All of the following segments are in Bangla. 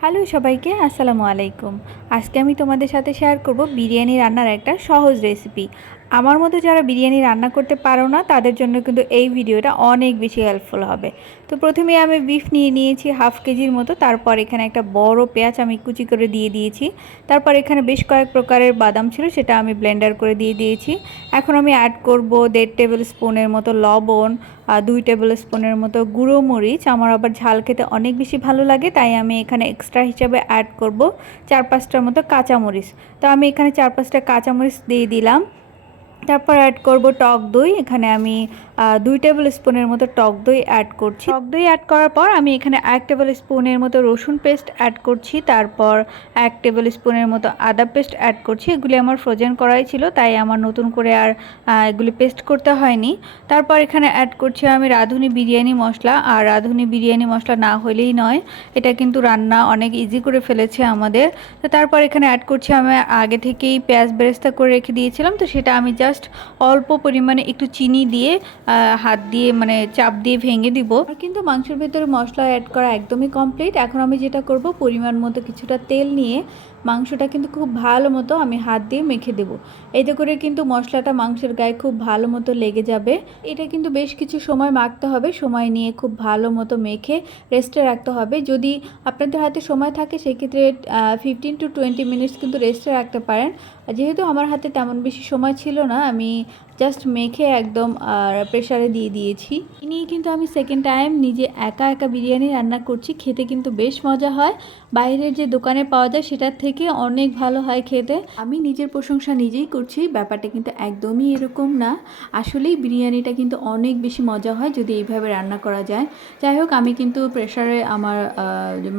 হ্যালো সবাইকে, আসসালামু আলাইকুম। আজকে আমি তোমাদের সাথে শেয়ার করব বিরিয়ানি রান্নার একটা সহজ রেসিপি আমার মতো যারা বিরিয়ানি রান্না করতে পারো না, তাদের জন্য কিন্তু এই ভিডিওটা অনেক বেশি হেল্পফুল হবে। তো প্রথমে আমি বিফ নিয়ে নিয়েছি হাফ কেজির মতো, তারপর এখানে একটা বড় পেঁয়াজ আমি কুচি করে দিয়ে দিয়েছি। তারপর এখানে বেশ কয়েক প্রকারের বাদাম ছিল, সেটা আমি ব্লেন্ডার করে দিয়ে দিয়েছি। এখন আমি অ্যাড করব দেড় টেবিল স্পুনের মতো লবণ, আর দুই টেবিল স্পুনের মতো গুঁড়ো মরিচ। আমার আবার ঝাল খেতে অনেক বেশি ভালো লাগে, তাই আমি এখানে এক্সট্রা হিসাবে অ্যাড করব চার পাঁচটার মতো কাঁচামরিচ। তো আমি এখানে চার পাঁচটা কাঁচামরিচ দিয়ে দিলাম। তারপর অ্যাড করব টক দই। এখানে আমি দুই টেবিল স্পুনের মতো টক দই অ্যাড করছি। টক দই অ্যাড করার পর আমি এখানে এক টেবিল স্পুনের মতো রসুন পেস্ট অ্যাড করছি। তারপর এক টেবিল স্পুনের মতো আদা পেস্ট অ্যাড করছি। এগুলি আমার ফ্রোজেন করাই ছিল, তাই আমার নতুন করে আর এগুলি পেস্ট করতে হয়নি। তারপর এখানে অ্যাড করছি আমি রাঁধুনি বিরিয়ানি মশলা। আর রাঁধুনি বিরিয়ানি মশলা না হলেই নয়, এটা কিন্তু রান্না অনেক ইজি করে ফেলেছে আমাদের। তারপর এখানে অ্যাড করছি আমি আগে থেকেই পেঁয়াজ বেরেস্তা করে রেখে দিয়েছিলাম। তো সেটা আমি জাস্ট জাস্ট অল্প পরিমাণে একটু চিনি দিয়ে হাত দিয়ে মানে চাপ দিয়ে ভেঙে দিব। আর কিন্তু মাংসের ভেতরে মশলা অ্যাড করা একদমই কমপ্লিট এখন আমি যেটা করব, পরিমাণ মতো কিছুটা তেল নিয়ে মাংসটা কিন্তু খুব ভালো মতো আমি হাত দিয়ে মেখে দেব। এতে করে কিন্তু মশলাটা মাংসের গায়ে খুব ভালো মতো লেগে যাবে। এটা কিন্তু বেশ কিছু সময় মাখতে হবে, সময় নিয়ে খুব ভালো মতো মেখে রেস্টে রাখতে হবে। যদি আপনাদের হাতে সময় থাকে, সেক্ষেত্রে ফিফটিন টু টোয়েন্টি মিনিটস কিন্তু রেস্টে রাখতে পারেন। যেহেতু আমার হাতে তেমন বেশি সময় ছিল না আমি জাস্ট মেখে একদম প্রেশারে দিয়ে দিয়েছি। নিয়ে কিন্তু আমি সেকেন্ড টাইম নিজে একা একা বিরিয়ানি রান্না করছি, খেতে কিন্তু বেশ মজা হয়। বাইরের যে দোকানে পাওয়া যায় সেটার থেকে অনেক ভালো হয় খেতে। আমি নিজের প্রশংসা নিজেই করছি, ব্যাপারটা কিন্তু একদমই এরকম না। আসলেই বিরিয়ানিটা কিন্তু অনেক বেশি মজা হয় যদি এইভাবে রান্না করা যায়। যাই হোক, আমি কিন্তু প্রেশারে আমার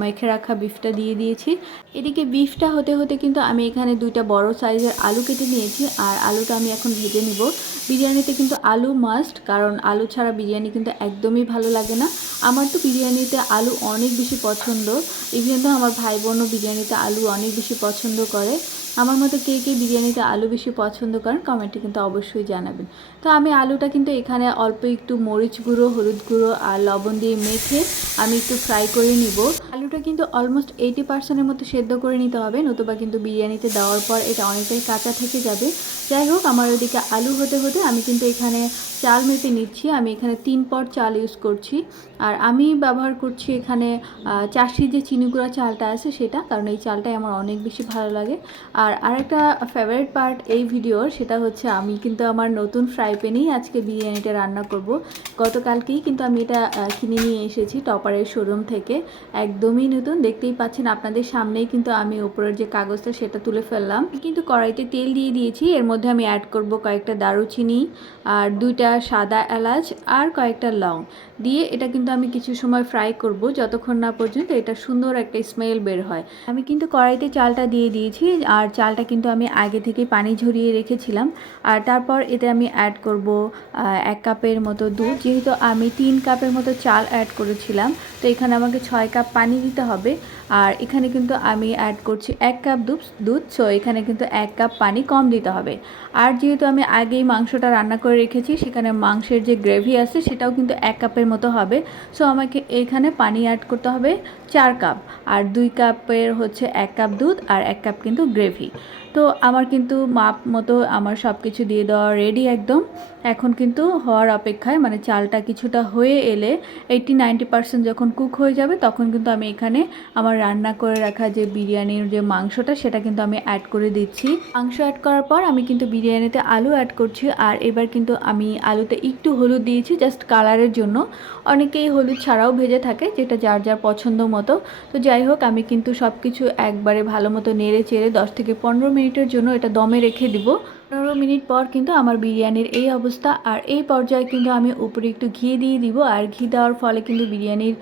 মেখে রাখা বিফটা দিয়ে দিয়েছি। এদিকে বিফটা হতে হতে কিন্তু আমি এখানে দুইটা বড় সাইজের আলু কেটে নিয়েছি, আর আলুটা আমি এখন ভেজে নিব। বিরিয়ানিতে কিন্তু আলু মাস্ট কারণ আলু ছাড়া বিরিয়ানি কিন্তু একদমই ভালো লাগে না। আমার তো বিরিয়ানিতে আলু অনেক বেশি পছন্দ। ইভেন তো আমার ভাই বোনও বিরিয়ানিতে আলু অনেক বেশি পছন্দ করে আমার মতো কে কে বিরিয়ানিতে আলু বেশি পছন্দ করেন কমেন্টে কিন্তু অবশ্যই জানাবেন। তো আমি আলুটা কিন্তু এখানে অল্প একটু মরিচ গুঁড়ো, হলুদ গুঁড়ো আর লবণ দিয়ে মেখে আমি একটু ফ্রাই করে নিব। আলুটা কিন্তু অলমোস্ট এইটি পার্সেন্টের মতো সেদ্ধ করে নিতে হবে, নতুবা কিন্তু বিরিয়ানিতে দেওয়ার পর এটা অনেকটাই কাঁচা থেকে যাবে। যাই হোক, আমার ওদিকে আলু হতে হতে আমি কিন্তু এখানে চাল মেপে নিচ্ছি। আমি এখানে তিন পট চাল ইউজ করছি। আর আমি ব্যবহার করছি এখানে চাষি যে চিনিগুড়া চালটা আছে সেটা, কারণ এই চালটাই আমার অনেক বেশি ভালো লাগে। আর আরেকটা ফেভারিট পার্ট এই ভিডিওর সেটা হচ্ছে আমি কিন্তু আমার নতুন ফ্রাই প্যানেই আজকে বিরিয়ানিটা রান্না করব। গতকালকেই কিন্তু আমি এটা কিনে নিয়ে এসেছি টপারের শোরুম থেকে। একদমই নতুন, দেখতেই পাচ্ছেন আপনাদের সামনেই কিন্তু আমি উপরের যে কাগজটা সেটা তুলে ফেললাম। কিন্তু কড়াইতে তেল দিয়ে দিয়েছি, এর মধ্যে আমি অ্যাড করব কয়েকটা দারুচিনি আর দুইটা সাদা এলাচ আর কয়েকটা লং। দিয়ে এটা কিন্তু আমি কিছু সময় ফ্রাই করব, যতক্ষণ না পর্যন্ত এটা সুন্দর একটা স্মেল বের হয়। আমি কিন্তু কড়াইতে চালটা দিয়ে দিয়েছি আর চালটা কিন্তু আমি আগে থেকে পানি ঝরিয়ে রেখেছিলাম। আর তারপর এতে আমি অ্যাড করব এক কাপের মতো দুধ। যেহেতু আমি তিন কাপের মতো চাল অ্যাড করেছিলাম, তো এখানে আমাকে ছয় কাপ পানি দিতে হবে। আর এখানে কিন্তু আমি অ্যাড করছি এক কাপ দুধ দুধ সো এখানে কিন্তু এক কাপ পানি কম দিতে হবে। আর যেহেতু আমি আগেই মাংসটা রান্না করে রেখেছি, সেখানে মাংসের যে গ্রেভি আছে, সেটাও কিন্তু এক কাপের মতো হবে। সো আমাকে এখানে পানি অ্যাড করতে হবে চার কাপ। আর দুই কাপের হচ্ছে এক কাপ দুধ, আর এক কাপ কিন্তু গ্রেভি তো আমার কিন্তু মাপ মতো আমার সব কিছু দিয়ে দেওয়া রেডি একদম। এখন কিন্তু হওয়ার অপেক্ষায় মানে চালটা কিছুটা হয়ে এলে এইটি নাইনটি পার্সেন্ট যখন কুক হয়ে যাবে তখন কিন্তু আমি এখানে আমার রান্না করে রাখা যে বিরিয়ানির যে মাংসটা সেটা কিন্তু আমি অ্যাড করে দিচ্ছি। মাংস অ্যাড করার পর আমি কিন্তু বিরিয়ানিতে আলু অ্যাড করছি আর এবার কিন্তু আমি আলুতে একটু হলুদ দিয়েছি জাস্ট কালারের জন্য। অনেকেই হলুদ ছাড়াও ভেজে থাকে যেটা যার যার পছন্দ মতো। তো যাই হোক আমি কিন্তু সব কিছু একবারে ভালো মতো নেড়ে চেড়ে দশ থেকে পনেরো মিনিটের জন্য এটা দমে রেখে দিব। পনেরো মিনিট পর কিন্তু আমার বিরিয়ানির এই অবস্থা, আর এই পর্যায়ে কিন্তু আমি উপরে একটু ঘি দিয়ে দিব, আর ঘি দেওয়ার ফলে কিন্তু বিরিয়ানির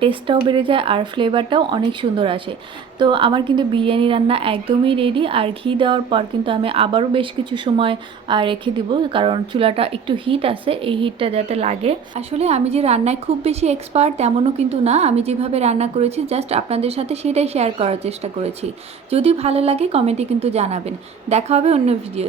টেস্টটাও বেড়ে যায়, আর ফ্লেভারটাও অনেক সুন্দর আসে। তো আমার কিন্তু বিরিয়ানি রান্না একদমই রেডি আর ঘি দেওয়ার পর কিন্তু আমি আবারও বেশ কিছু সময় রেখে দিব, কারণ চুলাটা একটু হিট আছে, এই হিটটা যাতে লাগে। আসলে আমি যে রান্নায় খুব বেশি এক্সপার্ট তেমনও কিন্তু না, আমি যেভাবে রান্না করেছি জাস্ট আপনাদের সাথে সেটাই শেয়ার করার চেষ্টা করেছি। যদি ভালো লাগে কমেন্টে কিন্তু জানাবেন। দেখা হবে অন্য ভিডিও